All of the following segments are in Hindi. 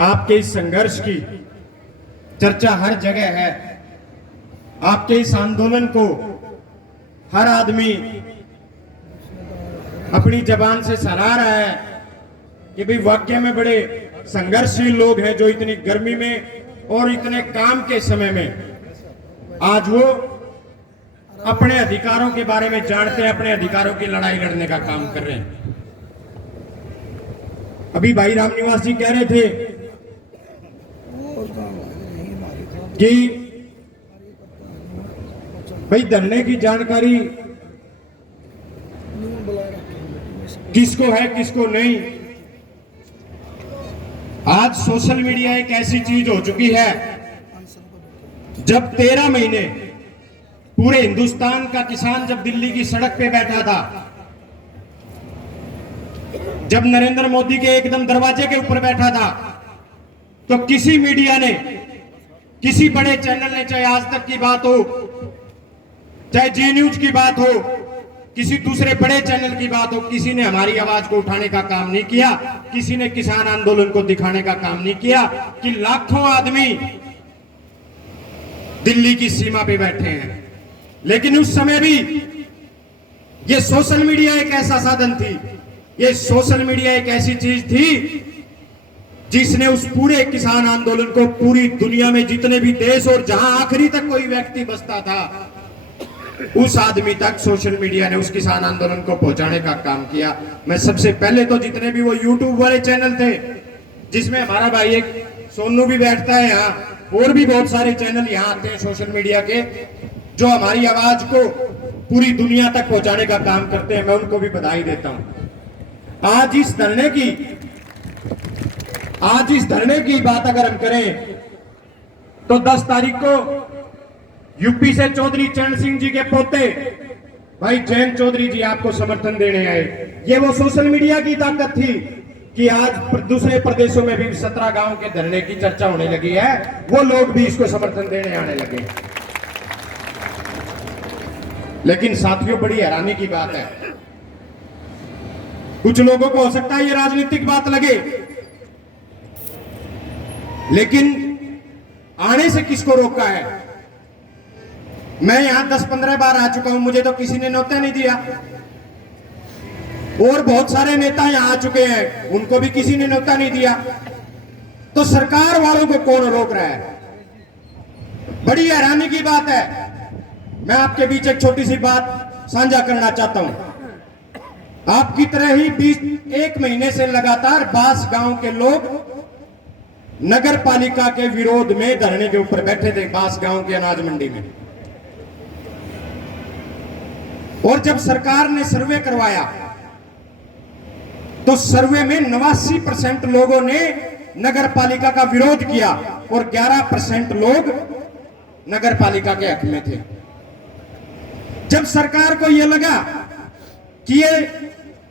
आपके इस संघर्ष की चर्चा हर जगह है। आपके इस आंदोलन को हर आदमी अपनी जबान से सराह रहा है कि भाई वाकई में बड़े संघर्षशील लोग हैं जो इतनी गर्मी में और इतने काम के समय में आज वो अपने अधिकारों के बारे में जानते हैं, अपने अधिकारों की लड़ाई लड़ने का काम कर रहे हैं। अभी भाई रामनिवास जी कह रहे थे कि भाई धरने की जानकारी किसको है किसको नहीं। आज सोशल मीडिया एक ऐसी चीज हो चुकी है, जब 13 महीने पूरे हिंदुस्तान का किसान जब दिल्ली की सड़क पे बैठा था, जब नरेंद्र मोदी के एकदम दरवाजे के ऊपर बैठा था, तो किसी मीडिया ने, किसी बड़े चैनल ने, चाहे आज तक की बात हो, चाहे जी न्यूज की बात हो, किसी दूसरे बड़े चैनल की बात हो, किसी ने हमारी आवाज को उठाने का काम नहीं किया, किसी ने किसान आंदोलन को दिखाने का काम नहीं किया कि लाखों आदमी दिल्ली की सीमा पे बैठे हैं। लेकिन उस समय भी ये सोशल मीडिया एक ऐसा साधन थी, ये सोशल मीडिया एक ऐसी चीज थी जिसने उस पूरे किसान आंदोलन को पूरी दुनिया में जितने भी देश और जहां आखिरी तक कोई व्यक्ति बसता था, उस आदमी तक सोशल मीडिया ने उस किसान आंदोलन को पहुंचाने का काम किया। मैं सबसे पहले तो जितने भी वो यूट्यूब वाले चैनल थे, जिसमें हमारा भाई एक सोनू भी बैठता है यहाँ, और भी बहुत सारे चैनल यहाँ आते हैं सोशल मीडिया के, जो हमारी आवाज को पूरी दुनिया तक पहुंचाने का काम करते हैं, मैं उनको भी बधाई देता हूं। आज इस धरने की बात अगर हम करें तो 10 तारीख को यूपी से चौधरी चरण सिंह जी के पोते भाई जयंत चौधरी जी आपको समर्थन देने आए। ये वो सोशल मीडिया की ताकत थी कि आज दूसरे प्रदेशों में भी 17 गांव के धरने की चर्चा होने लगी है, वो लोग भी इसको समर्थन देने आने लगे। लेकिन साथियों, बड़ी हैरानी की बात है, कुछ लोगों को हो सकता है ये राजनीतिक बात लगे, लेकिन आने से किसको रोका है? मैं यहां 10-15 बार आ चुका हूं, मुझे तो किसी ने न्योता नहीं दिया, और बहुत सारे नेता यहां आ चुके हैं, उनको भी किसी ने न्योता नहीं दिया। तो सरकार वालों को कौन रोक रहा है? बड़ी हैरानी की बात है। मैं आपके बीच एक छोटी सी बात साझा करना चाहता हूं। आपकी तरह ही 1 महीने से लगातार बास गांव के लोग नगर पालिका के विरोध में धरने के ऊपर बैठे थे, बास गांव की अनाज मंडी में। और जब सरकार ने सर्वे करवाया तो सर्वे में 89% लोगों ने नगर पालिका का विरोध किया और 11% लोग नगर पालिका के हक में थे। जब सरकार को यह लगा कि ये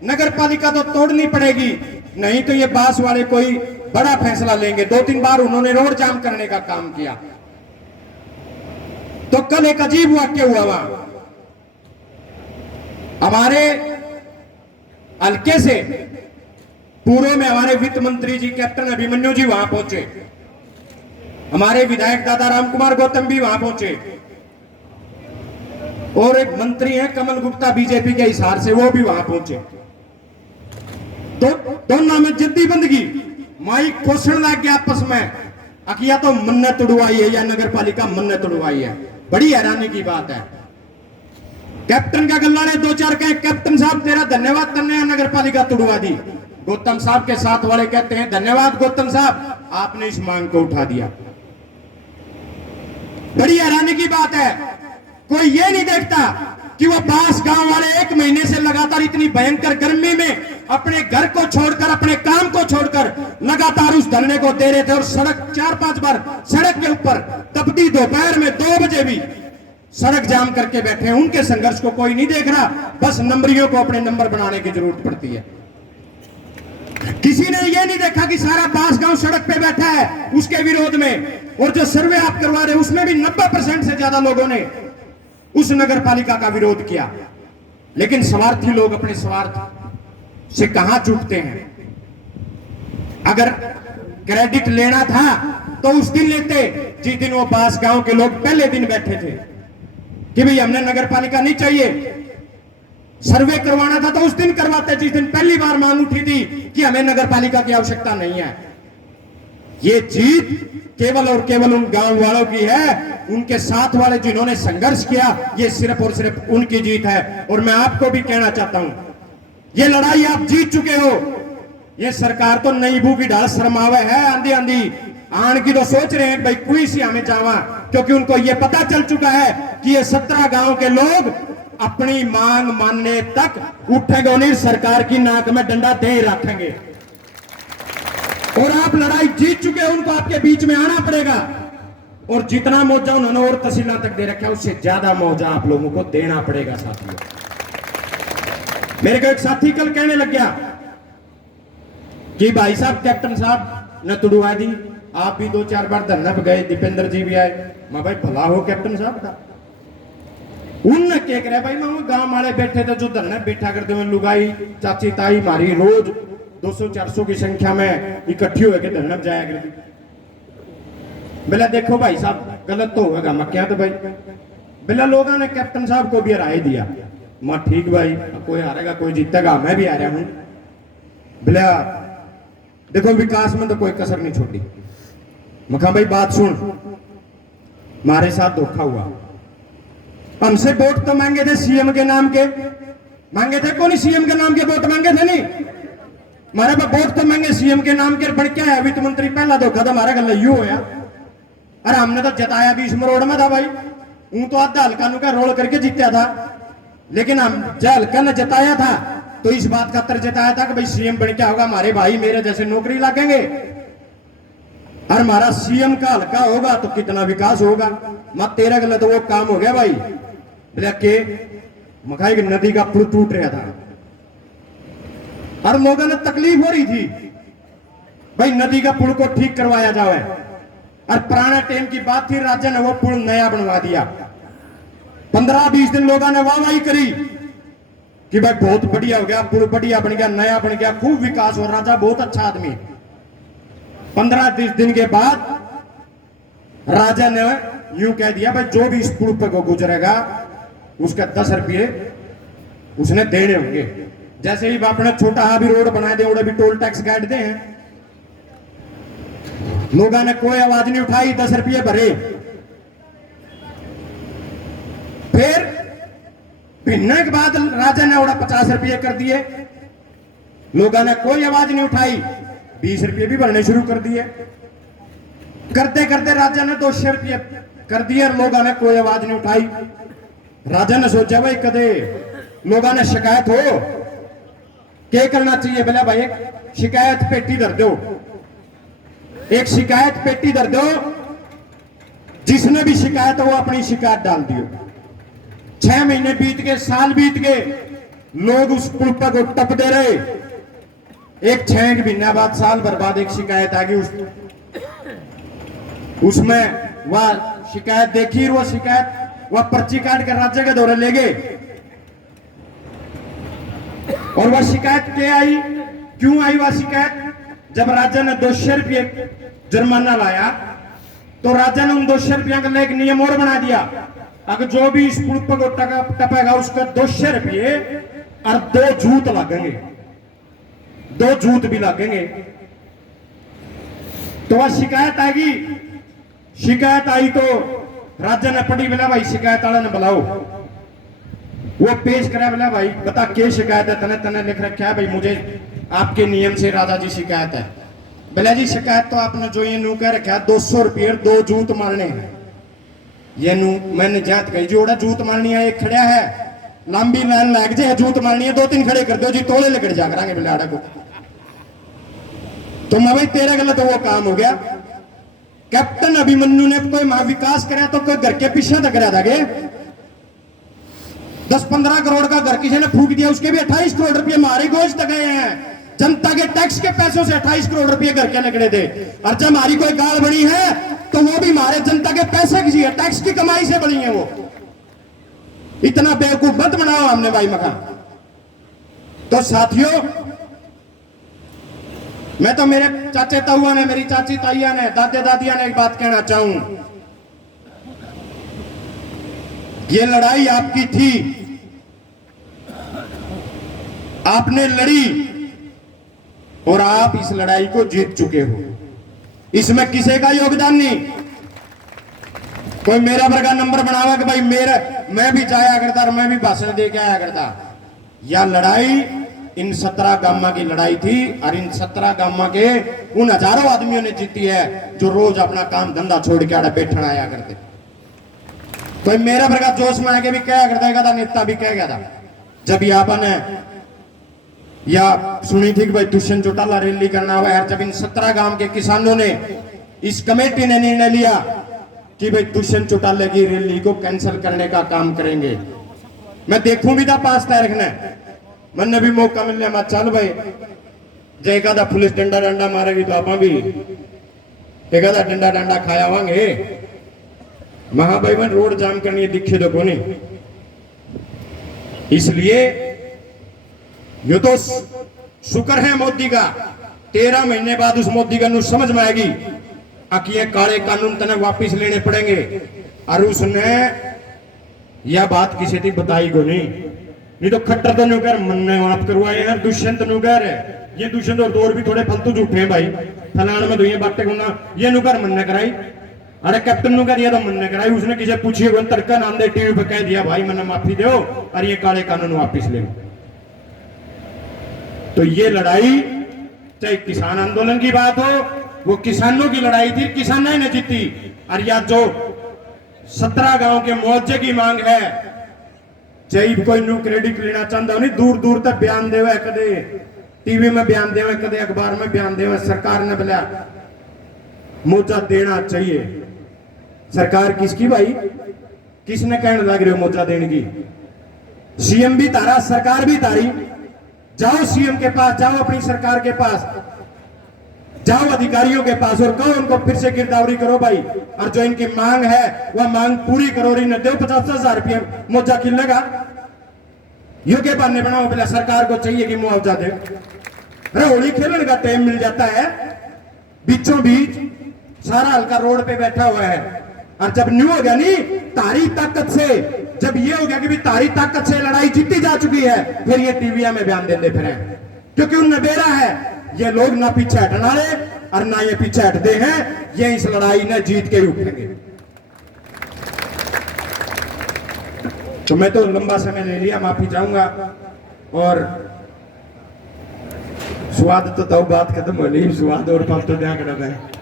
नगर पालिका तो तोड़नी पड़ेगी, नहीं तो ये बास वाले कोई बड़ा फैसला लेंगे, 2-3 बार उन्होंने रोड जाम करने का काम किया। तो कल एक अजीब वाक्य हुआ वहां, हमारे हल्के से पूर्व में हमारे वित्त मंत्री जी कैप्टन अभिमन्यु जी वहां पहुंचे, हमारे विधायक दादा रामकुमार गौतम भी वहां पहुंचे, और एक मंत्री हैं कमल गुप्ता बीजेपी के हिसार से, वो भी वहां पहुंचे। तो दोनों में जद्दी बंदगी माइक क्वेश्चन लग गया आपस में, अकिया तो मन्नत उड़वाई है या नगर पालिका मन्नत उड़वाई है। बड़ी हैरानी की बात है। कैप्टन का गल्ला ने 2-4 कहे, कैप्टन साहब तेरा धन्यवाद, तन्ने नगर पालिका तुड़वा दी। गौतम साहब के साथ वाले कहते हैं, धन्यवाद गौतम साहब, आपने इस मांग को उठा दिया। बड़ी हैरानी की बात है, कोई ये नहीं देखता कि वो बास गांव वाले 1 महीने से लगातार इतनी भयंकर गर्मी में अपने घर को छोड़कर, अपने काम को छोड़कर लगातार उस धरने को दे रहे थे, और सड़क 4-5 बार सड़क के ऊपर तपती दोपहर में 2 बजे भी सड़क जाम करके बैठे हैं। उनके संघर्ष को कोई नहीं देख रहा, बस नंबरियों को अपने नंबर बनाने की जरूरत पड़ती है। किसी ने यह नहीं देखा कि सारा बास गांव सड़क पे बैठा है उसके विरोध में, और जो सर्वे आप करवा रहे उसमें भी 90% से ज्यादा लोगों ने उस नगर पालिका का विरोध किया। लेकिन स्वार्थी लोग अपने स्वार्थ से कहां चूकते हैं। अगर क्रेडिट लेना था तो उस दिन लेते जिस दिन वो बास गांव के लोग पहले दिन बैठे थे कि भाई हमने नगर पालिका नहीं चाहिए, सर्वे करवाना था तो उस दिन करवाते जिस दिन पहली बार मांग उठी थी कि हमें नगर पालिका की आवश्यकता नहीं है। ये जीत केवल और केवल उन गांव वालों की है, उनके साथ वाले जिन्होंने संघर्ष किया, ये सिर्फ और सिर्फ उनकी जीत है। और मैं आपको भी कहना चाहता हूं, ये लड़ाई आप जीत चुके हो। ये सरकार तो नई बू की ढाल शर्मावे है, आंधी आंधी आन की तो सोच रहे हैं भाई कोई सी हमें जावा, क्योंकि उनको ये पता चल चुका है कि ये 17 गांव के लोग अपनी मांग मानने तक उठेंगे नहीं, सरकार की नाक में डंडा दे रखेंगे। और आप लड़ाई जीत चुके हैं, उनको आपके बीच में आना पड़ेगा। और जितना मौजा उन्होंने और तहसील तक दे रखा है उससे ज्यादा मौजा आप लोगों को देना पड़ेगा। साथियों, मेरे को एक साथी कल कहने लग गया कि भाई साहब कैप्टन साहब ने तुड़वा दी, आप भी 2-4 बार धरना पे गए, दीपेंद्र जी भी आए। मैं भाई भला हो कैप्टन साहब का, उनने क्या करे भाई, मैं गांव वाले बैठे थे जो धरना बैठा करते हुए, लुगाई चाची ताई मारी रोज 200-400 की संख्या में इकट्ठी होकर धरना जाया करती। बोला देखो भाई साहब गलत तो होगा, मैं क्या तो भाई बोला लोगों ने कैप्टन साहब को भी राय दिया। मैं ठीक भाई, कोई हारेगा कोई जीतेगा, मैं भी आ रहा हूं। बोला देखो विकास में तो कोई कसर नहीं छोड़ी। मैं कहा भाई बात सुन, हमारे साथ धोखा हुआ, हमसे वोट तो मांगे थे सीएम के नाम के, मांगे थे कौन सीएम के नाम के वोट मांगे थे नहीं, हमारे पास वोट तो मांगे सीएम के नाम के, पर क्या है वित्त मंत्री पहला धोखा था हमारा गल यू होया। अरे हमने तो जताया भी इस मरोड़ में था भाई, ऊं तो आधा हल्का नुका रोल करके जीता था, लेकिन हम जो हल्का ने जताया था तो इस बात का तर जताया था कि भाई सीएम बन क्या होगा, हमारे भाई मेरे जैसे नौकरी लगेंगे और हमारा सीएम का हल्का होगा तो कितना विकास होगा। मत तेरा गलत वो काम हो गया भाई। के मखाई की नदी का पुल टूट रहा था और लोगों ने तकलीफ हो रही थी भाई नदी का पुल को ठीक करवाया जाए, और पुराना टाइम की बात थी, राज्य ने वो पुल नया बनवा दिया। 15-20 दिन लोगों ने वाहवाही करी कि भाई बहुत बढ़िया हो गया, पुल बढ़िया बन गया, नया बन गया, खूब विकास हो, राजा बहुत अच्छा आदमी। 15-20 दिन के बाद राजा ने यूं कह दिया भाई जो भी इस पुल पे को गुजरेगा उसका 10 रुपये उसने देने होंगे। जैसे ही बाप ने छोटा हा भी रोड बना दे, उड़े भी टोल टैक्स काट दे हैं। लोगों ने कोई आवाज नहीं उठाई, 10 रुपये भरे। फिर भिन्ने के बाद राजा ने उड़ा 50 रुपये कर दिए, लोगों ने कोई आवाज नहीं उठाई, 20 रुपये भी भरने शुरू कर दिए। करते करते राजा ने 200 रुपये कर दिए और लोगों ने कोई आवाज नहीं उठाई। राजा ने सोचा भाई कदे लोगों ने शिकायत हो क्या करना चाहिए। बोला भाई एक शिकायत पेटी धर दो, एक शिकायत पेटी धर दो, जिसने भी शिकायत हो वो अपनी शिकायत डाल दियो। 6 महीने बीत गए, साल बीत गए, लोग उस पुल पर को टप दे रहे। एक 6 महीना बाद, साल भर बाद एक शिकायत आ गई, उसमें वह शिकायत देखी, वो शिकायत वह पर्ची काट कर राज्य के दौरे ले गए। और वह शिकायत क्या आई, क्यों आई वह शिकायत? जब राजा ने 200 रुपये जुर्माना लाया तो राजा ने उन 200 रुपया का एक नियम और बना दिया, अगर जो भी इस पुल पर टपेगा उसका 200 रुपये और 2 जूत लगेंगे, 2 जूत भी लगेंगे। तो वह शिकायत आएगी, शिकायत आई तो राजा ने पढ़ी, बोला भाई शिकायत वाला ने बुलाओ। वो पेश करा, बोला भाई बता क्या शिकायत है, तने तने लिख रखा है भाई मुझे आपके नियम से राजा जी शिकायत है। बोला जी शिकायत तो आपने जो ये नू कह रखा है 200 रुपये 2 जूत मारने हैं। ये नू मैंने जात कही जोड़ा जूत मारनी है, एक खड़ा है लंबी लाइन लग जाए जूत मारनी है, 2-3 खड़े कर दो जी, तोले लेकर जा करांगे बिलाड़ा को। तो मैं भाई तेरा गलत वो काम हो गया। कैप्टन अभिमन्यु ने कोई महाविकास कराया तो कोई घर के पीछे तक करा था, 10-15 करोड़ का घर किसी ने फूक दिया, उसके भी 28 करोड़ रुपए मारे गोश्त गए हैं। जनता के टैक्स के पैसों से 28 करोड़ रुपए घर के निकले थे। और जब हमारी कोई गाल बनी है तो वो भी हमारे जनता के पैसे की है, टैक्स की कमाई से बनी है। वो इतना बेवकूफ मत बनाओ हमने भाई मकान। तो साथियों मैं तो मेरे चाचे ताऊआ ने, मेरी चाची ताइया ने, दादे दादिया ने एक बात कहना चाहूं, ये लड़ाई आपकी थी, आपने लड़ी और आप इस लड़ाई को जीत चुके हो। इसमें किसी का योगदान नहीं। कोई मेरा वर्गा नंबर बनावा कि भाई मैं भी जाया करता और मैं भी भाषण दे के आया करता। यह लड़ाई इन 17 गांव की लड़ाई थी और इन 17 गांव के उन हजारों आदमियों ने जीती है जो रोज अपना काम धंधा छोड़ के आड़ा बैठन आया करते। कोई मेरा वर्गा जोश में आके भी कहा करता था, नेता भी कह गया था जब यहाँ ने या सुनी थी कि भाई दुष्यंत चौटाला रैली करना हुआ है। जब इन 17 गांव के किसानों ने, इस कमेटी ने निर्णय लिया कि भाई दुष्यंत चौटाला की रैली को कैंसिल करने का काम करेंगे। मैं देखूं भी था 5 तारीख ने, मैंने भी मौका मिल लिया, मैं चल भाई जय का पुलिस डंडा डंडा मारेगी तो आप भी एक डंडा डंडा खाया वांगे। महा भाई मैं रोड जाम करनी दिखे तो कोनी। इसलिए ये तो शुक्र है मोदी का, 13 महीने बाद उस मोदी का समझ में आएगी कि ये काले कानून तने वापिस लेने पड़ेंगे। और उसने यह बात किसी थी बताई को नहीं तो खट्टर तो न्यू कर मन ने माफ करवाए हैं। दुष्यंत न्यू कह रहे ये दुष्यंत और दौर भी थोड़े फालतू झूठे हैं भाई, फलान में तो ये बातें करना ये नु कर मन ने कराई। अरे कैप्टन नु कर ये तो मन ने कराई। उसने किसी पूछिए कौन तड़का नाम दे टीवी पे कह दिया भाई मैंने माफी दो और ये काले कानून वापिस ले। तो ये लड़ाई चाहे किसान आंदोलन की बात हो, वो किसानों की लड़ाई थी, किसानों ने जीती। और या जो 17 गांव के मुआवजे की मांग है, चाहे कोई न्यू क्रेडिट लेना चाहता हो नहीं, दूर दूर तक बयान देवे, कदे टीवी में बयान देवे, कदे अखबार में बयान देवे। सरकार ने बोला मुआवजा देना चाहिए। सरकार किसकी भाई, किसने कहने लग रहे हो मुआवजा देने की? सीएम भी तारा, सरकार भी तारी। जाओ सीएम के पास, जाओ अपनी सरकार के पास, जाओ अधिकारियों के पास और कहो उनको फिर से गिरदावरी करो भाई। और जो इनकी मांग है वह मांग पूरी करो। न दो 50,000 रुपये मुआवजा किलेगा, यू के बहाने बनाओ पहले सरकार को चाहिए कि मुआवजा दे। अरे होली खेलने का टाइम मिल जाता है, बीचों बीच सारा हल्का रोड पे बैठा हुआ है। और जब न्यू हो गया नहीं तारी ताकत से, जब ये हो गया कि भी तारी ताकत से लड़ाई जीती जा चुकी है, फिर ये टीवीआई में बयान देते फिर हैं। क्योंकि उनने बेरा है ये लोग ना पीछे हटना रहे और ना ये पीछे हटते हैं। ये इस लड़ाई ने जीत के उठेंगे। तो मैं तो लंबा समय ले लिया, माफी चाहूंगा। और स्वाद तो बात खत्म हो रही, स्वाद और पाप तो क्या कर रहा है।